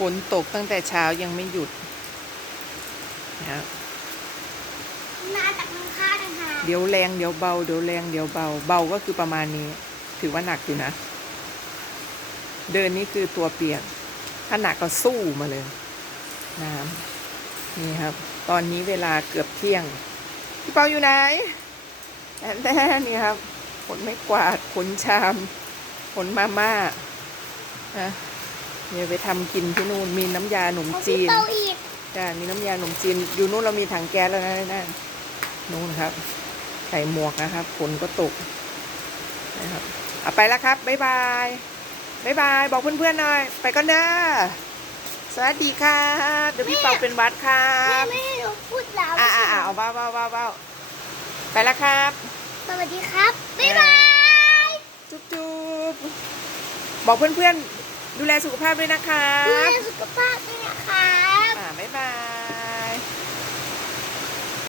ฝนตกตั้งแต่เช้ายังไม่หยุดนะครับมาจากทางข้างนะคะเดี๋ยวแรงเดี๋ยวเบาเดี๋ยวแรงเดี๋ยวเบาเบาก็คือประมาณนี้ ถือว่าหนักอยู่นะ เดินนี่คือตัวเปียกถ้าหนักก็สู้มาเลยน้ำนี่ครับ ตอนนี้เวลาเกือบเที่ยงพี่เปาอยู่ไหนแอนแน่นี่ครับขนไม่กวาดขนชามขนมาม่านะ เดี๋ยวไปทำกินที่นู่นมีน้ำยาหนมของจีพี่นเปาอีกจ้ามีน้ำยาหนมจีน อยู่นู้นเรามีถังแก๊สแล้วนะนั่นนู่นครับใส่หมวกนะครับฝนก็ตกนะครับเอาไปแล้วครับบ๊ายบายบ๊ายบาย บอกเพื่อนๆหน่อย ไปก่อนเด้อสวัสดีครับเดี๋ยวพี่เปาเป็นหวัดครัแม่บไม่ให้หนูพูดแล้วอ่าอ่าเอาเบาเบาเบาเบาไปแล้วครับ สวัสดีครับบ๊ายบายจุ๊บจุ๊บบอกเพื่อนๆ ดูแลสุขภาพด้วยนะคะ ดูแลสุขภาพด้วยนะคะ